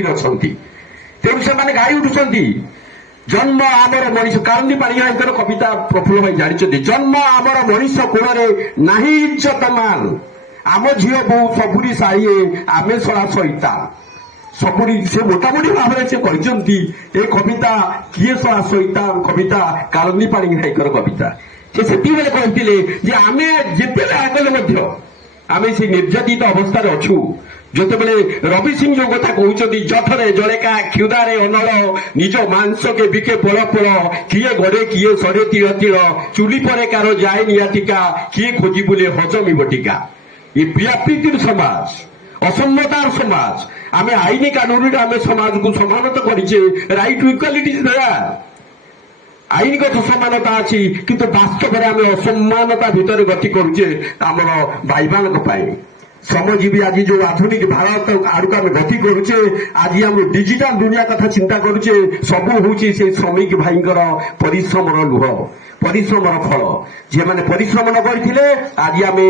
ସ୍ମୃତିରେ ଅଛନ୍ତି। ତେଣୁ ସେମାନେ ଗାଇ ଉଠୁଛନ୍ତି ଜନ୍ମ ଆମର ମଣିଷ। କାରନ୍ଦୀ ପାଣିଗ୍ରାହୀଙ୍କର କବିତା ପ୍ରଫୁଲ୍ଲ ଭାଇ ଜାଣିଛନ୍ତି, ଜନ୍ମ ଆମର ମଣିଷ କୁଳରେ ନାହିଁ ଇଜ୍ଜତମାନ, ଆମ ଝିଅ ବୋଉ ସବୁରି ସାହିଏ ଆମେ ଶଳା ସଇତାନ। ସବୁରି ସେ ମୋଟାମୋଟି ଭାବରେ ସେ କହିଛନ୍ତି ଏ କବିତା କିଏ ଶଳା ସଇତାନ କବିତା କାରନ୍ଦୀ ପାଣିଗ୍ରାହୀଙ୍କର କବିତା। ସେ ସେତିକିବେଳେ କହିଥିଲେ ଯେ ଆମେ ଯେତେବେଳେ ଆଗଲେ ମଧ୍ୟ ଆମେ ସେ ନିର୍ଯାତିତ ଅବସ୍ଥାରେ ଅଛୁ। ଯେତେବେଳେ ରବି ସିଂ ଯୋଉ କଥା କହୁଛନ୍ତି, ଜଠରେ ଜଳେକା କ୍ଷୁଧାରେ ଅନଳ, ନିଜ ମାଂସକେ ବିକେ ପୋଳ ପୋଳ, କିଏ ଗଡ଼େ କିଏ ସଡ଼େ ତିଳ ତିଳ, ଚୁଲି ପରେ କାର ଯାଏ ନିଆଟିକା, କିଏ ଖୋଜି ବୁଲେ ହଜମି ବଟିକା। ଏ ପ୍ରିୟାପ୍ରୀତିର ସମାଜ, ଅସମ୍ମତାର ସମାଜ। ଆମେ ଆଇନ କାନୁନରେ ଆମେ ସମାଜକୁ ସମାନତା କରିଛେ, right to equality is there, ଆଇନଗତ ସମାନତା ଅଛି, କିନ୍ତୁ ବାସ୍ତବରେ ଆମେ ଅସମାନତା ଭିତରେ ଗତି କରୁଛେ ଆମର ଭାଇମାନଙ୍କ ପାଇଁ। ଶ୍ରମଜୀବୀ ଆଜି ଯୋଉ ଆଧୁନିକ ଭାରତ ଆଡ଼କୁ ଆମେ ଗତି କରୁଛେ, ଆଜି ଆମେ ଡିଜିଟାଲ ଦୁନିଆ କଥା ଚିନ୍ତା କରୁଛେ, ସବୁ ହଉଛି ସେ ଶ୍ରମିକ ଭାଇଙ୍କର ପରିଶ୍ରମର ଲୁହ, ପରିଶ୍ରମର ଫଳ। ଯେଉଁମାନେ ପରିଶ୍ରମ ନ କରିଥିଲେ ଆଜି ଆମେ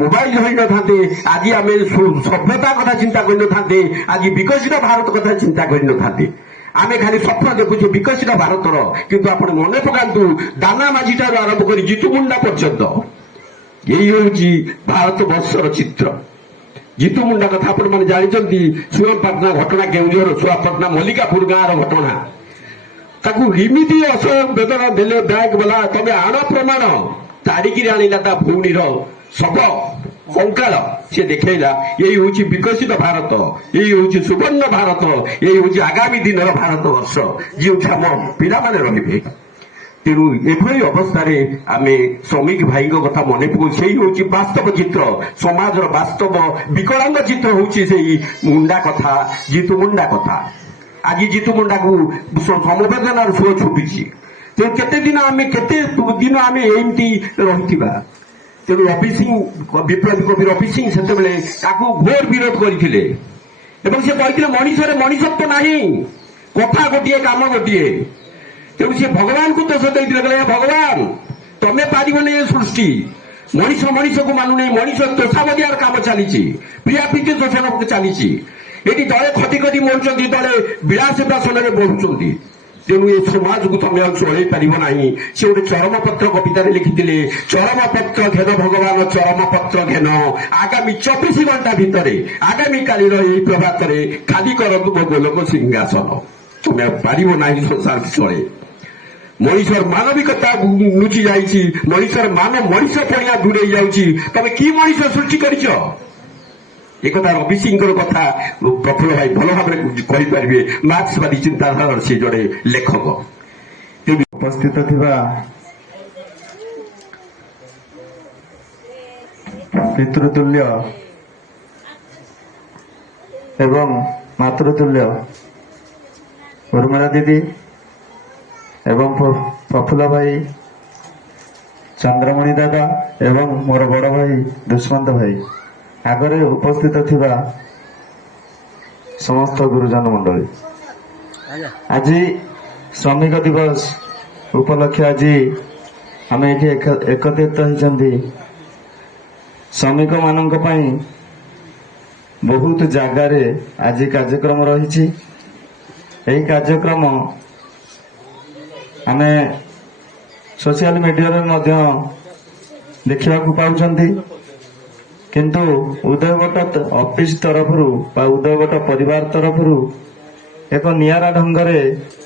ମୋବାଇଲ ଧରିନଥାନ୍ତେ, ଆଜି ଆମେ ସଭ୍ୟତା କଥା ଚିନ୍ତା କରିନଥାନ୍ତେ, ଆଜି ବିକଶିତ ଭାରତ କଥା ଚିନ୍ତା କରିନଥାନ୍ତେ। ଆମେ ଖାଲି ସ୍ୱପ୍ନ ଦେଖୁଛେ ବିକଶିତ ଭାରତର, କିନ୍ତୁ ଆପଣ ମନେ ପକାନ୍ତୁ ଦାନା ମାଝି ଠାରୁ ଆରମ୍ଭ କରି ଜିତୁ ମୁଣ୍ଡା ପର୍ଯ୍ୟନ୍ତ ଏଇ ହେଉଛି ଭାରତ ବର୍ଷର ଚିତ୍ର। ଜିତୁ ମୁଣ୍ଡା କଥା ଆପଣମାନେ ଜାଣିଛନ୍ତି, ସୁଆପାଟଣା ଘଟଣା, କେଉଁଝର ସୁଆପାଟଣା ମଲ୍ଲିକାପୁର ଗାଁର ଘଟଣା। ତାକୁ ଏମିତି ଅସବେଦନା ଦେଲେ ବ୍ୟାଙ୍କ ବାଲା, ତମେ ଆଣ ପ୍ରମାଣ, ତାଡ଼ିକିରି ଆଣିଲା ତା ଭଉଣୀର ଶବ କଙ୍କାଳ, ସେ ଦେଖେଇଲା ଏଇ ହଉଛି ବିକଶିତ ଭାରତ, ଏଇ ହଉଛି ସୁବର୍ଣ୍ଣ ଭାରତ, ଏଇ ହଉଛି ଆଗାମୀ ଦିନର ଭାରତ ବର୍ଷ, ଯେଉଁଠି ଆମ ପିଲାମାନେ ରହିବେ। ତେଣୁ ଏଭଳି ଅବସ୍ଥାରେ ଆମେ ଶ୍ରମିକ ଭାଇଙ୍କ କଥା ମନେ ପକଉ। ସେଇ ହଉଛି ବାସ୍ତବ ଚିତ୍ର, ସମାଜର ବାସ୍ତବ ବିକଳାଙ୍ଗ ଚିତ୍ର ହଉଛି ସେଇ ମୁଣ୍ଡା କଥା, ଜିତୁ ମୁଣ୍ଡା କଥା। ଆଜି ଜିତୁ ମୁଣ୍ଡାକୁ ସମବେଦନାର ସୁଅ ଛୁଟିଛି। ତେଣୁ କେତେ ଦିନ ଆମେ ଏମିତି ରହିଥିବା। ତେଣୁ ରବି ସିଂ, ବିପ୍ଳବୀ କବି ରବି ସିଂ ସେତେବେଳେ ତାକୁ ଘୋର ବିରୋଧ କରିଥିଲେ ଏବଂ ସେ କହିଥିଲେ ମଣିଷରେ ମଣିଷତ୍ୱ ନାହିଁ, କଥା ଗୋଟିଏ କାମ ଗୋଟିଏ। ତେଣୁ ସେ ଭଗବାନଙ୍କୁ ଦୋଷ ଦେଇଥିଲେ, କହିଲେ ଭଗବାନ ତମେ ପାରିବନି ଏ ସୃଷ୍ଟି, ମଣିଷ ମଣିଷକୁ ମାନୁନାହିଁ, ମଣିଷ ତୋଷାବଦିଆର କାମ ଚାଲିଛି, ପ୍ରିୟାପ୍ରୀତି ଶୋଷଣ ଚାଲିଛି। ଏଠି ଦଳେ ଖଟି ଖଟି ମରୁଛନ୍ତି, ଦଳେ ବିଳାସ ବାସନରେ ବଢୁଛନ୍ତି। ତେଣୁ ଏ ସମାଜକୁ ତମେ ଆଉ ଚଳେଇ ପାରିବ ନାହିଁ। ସେ ଗୋଟେ ଚରମପତ୍ର କବିତାରେ ଲିଖିଥିଲେ, ଚରମପତ୍ର ଘେନ ଭଗବାନ ଚରମପତ୍ର ଘେନ, ଆଗାମୀ 24 ଘଣ୍ଟା ଭିତରେ, ଆଗାମୀ କାଲିର ଏହି ପ୍ରଭାତରେ ଖାଲି କରନ୍ତୁ ମୋ ଗୋଲକ ସିଂହାସନ। ତମେ ପାରିବ ନାହିଁ ସଂସାର ଚଳେ। ମଣିଷର ମାନବିକତା ଲୁଚି ଯାଇଛି, ମଣିଷର ମଣିଷ ପଣିଆ ଦୂରେଇ ଯାଉଛି। ତମେ କି ମଣିଷ ସୃଷ୍ଟି କରିଛ? একথা রবি সিংহর কথা প্রফুল্ল ভাই ভাল ভাবে কইপারিবে। মার্ক্সবাদী চিন্তাধারার সে জনে লেখক। উপস্থিত থিবা পিতৃতুল্য এবং মাতৃতুল্য উর্মিলা দিদি এবং প্রফুল্ল ভাই, চন্দ্রমণি দাদা এবং মোর বড় ভাই দুষ্মন্ত ভাই, আগরে উপস্থিত থিবা সমস্ত গুরুজন মন্ডলী, আজি শ্রমিক দিবস উপলক্ষে আজি আমি এটি একত্রিত হয়েছেন। শ্রমিক মানক পাই বহুত জায়গায় আজি কার্যক্রম রয়েছে। এই কার্যক্রম ଆମେ সোশিয়াল মিডিয়াରେ ମଧ୍ୟ ଦେଖିବାକୁ ପାଉଛନ୍ତି। କିନ୍ତୁ ଉଦୟବଟ ଅଫିସ ତରଫରୁ ବା ଉଦୟବଟ ପରିବାର ତରଫରୁ ଏକ ନିଆରା ଢଙ୍ଗରେ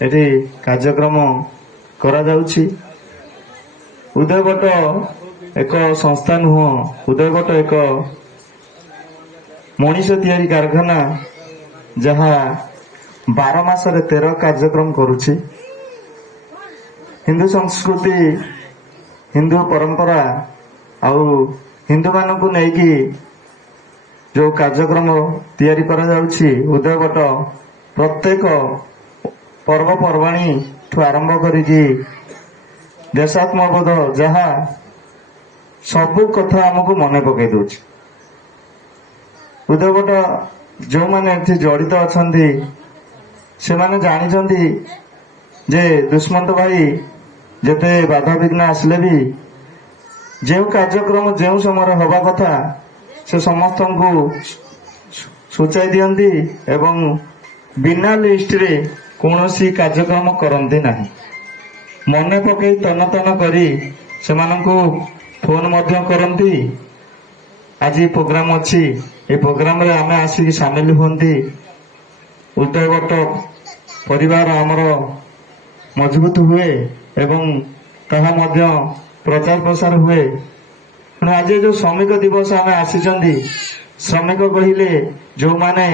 ଏଠି କାର୍ଯ୍ୟକ୍ରମ କରାଯାଉଛି। ଉଦୟବଟ ଏକ ସଂସ୍ଥା ନୁହଁ, ଉଦୟବଟ ଏକ ମଣିଷ ତିଆରି କାରଖାନା, ଯାହା 12 ମାସରେ 13 କାର୍ଯ୍ୟକ୍ରମ କରୁଛି। ହିନ୍ଦୁ ସଂସ୍କୃତି, ହିନ୍ଦୁ ପରମ୍ପରା ଆଉ ହିନ୍ଦୁମାନଙ୍କୁ ନେଇକି ଯୋଉ କାର୍ଯ୍ୟକ୍ରମ ତିଆରି କରାଯାଉଛି, ଉଦୟବଟ ପ୍ରତ୍ୟେକ ପର୍ବପର୍ବାଣୀ ଠୁ ଆରମ୍ଭ କରିକି ଦେଶାତ୍ମବୋଧ, ଯାହା ସବୁ କଥା ଆମକୁ ମନେ ପକେଇ ଦଉଛି। ଉଦୟବଟ ଯୋଉମାନେ ଏଠି ଜଡ଼ିତ ଅଛନ୍ତି ସେମାନେ ଜାଣିଛନ୍ତି ଯେ ଦୁଷ୍ମନ୍ତ ଭାଇ ଯେତେ ବାଧାବିଘ୍ନ ଆସିଲେ ବି ଯେଉଁ କାର୍ଯ୍ୟକ୍ରମ ଯେଉଁ ସମୟରେ ହେବା କଥା ସେ ସମସ୍ତଙ୍କୁ ସୂଚାଇ ଦିଅନ୍ତି ଏବଂ ବିନା ଲିଷ୍ଟରେ କୌଣସି କାର୍ଯ୍ୟକ୍ରମ କରନ୍ତି ନାହିଁ। ମନେ ପକେଇ ତନ ତନ କରି ସେମାନଙ୍କୁ ଫୋନ ମଧ୍ୟ କରନ୍ତି। ଆଜି ପ୍ରୋଗ୍ରାମ ଅଛି, ଏ ପ୍ରୋଗ୍ରାମରେ ଆମେ ଆସିକି ସାମିଲ ହୁଅନ୍ତି। ଉଦୟବଟ ପରିବାର ଆମର ମଜବୁତ ହୁଏ ଏବଂ ତାହା ମଧ୍ୟ ପ୍ରଚାର ପ୍ରସାର ହୁଏ। ତେଣୁ ଆଜି ଯେଉଁ ଶ୍ରମିକ ଦିବସ ଆମେ ଆସିଛନ୍ତି, ଶ୍ରମିକ କହିଲେ ଯେଉଁମାନେ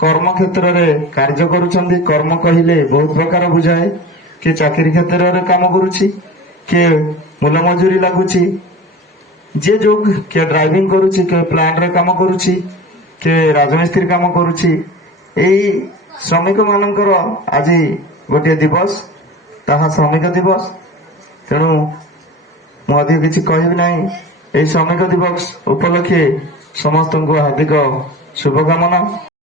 କର୍ମକ୍ଷେତ୍ରରେ କାର୍ଯ୍ୟ କରୁଛନ୍ତି, କର୍ମ କହିଲେ ବହୁତ ପ୍ରକାର ବୁଝାଏ। କିଏ ଚାକିରୀ କ୍ଷେତ୍ରରେ କାମ କରୁଛି, କିଏ ମୂଲ ମଜୁରୀ ଲାଗୁଛି, ଯିଏ ଯେଉଁ କିଏ ଡ୍ରାଇଭିଂ କରୁଛି, କିଏ ପ୍ଲାଣ୍ଟରେ କାମ କରୁଛି, କିଏ ରାଜମିସ୍ତ୍ରୀ କାମ କରୁଛି। ଏଇ ଶ୍ରମିକ ମାନଙ୍କର ଆଜି ଗୋଟିଏ ଦିବସ, ତାହା ଶ୍ରମିକ ଦିବସ। ତେଣୁ ମୁଁ ଅଧିକ କିଛି କହିବି ନାହିଁ। ଏହି ଶ୍ରମିକ ଦିବସ ଉପଲକ୍ଷେ ସମସ୍ତଙ୍କୁ ହାର୍ଦ୍ଦିକ ଶୁଭକାମନା।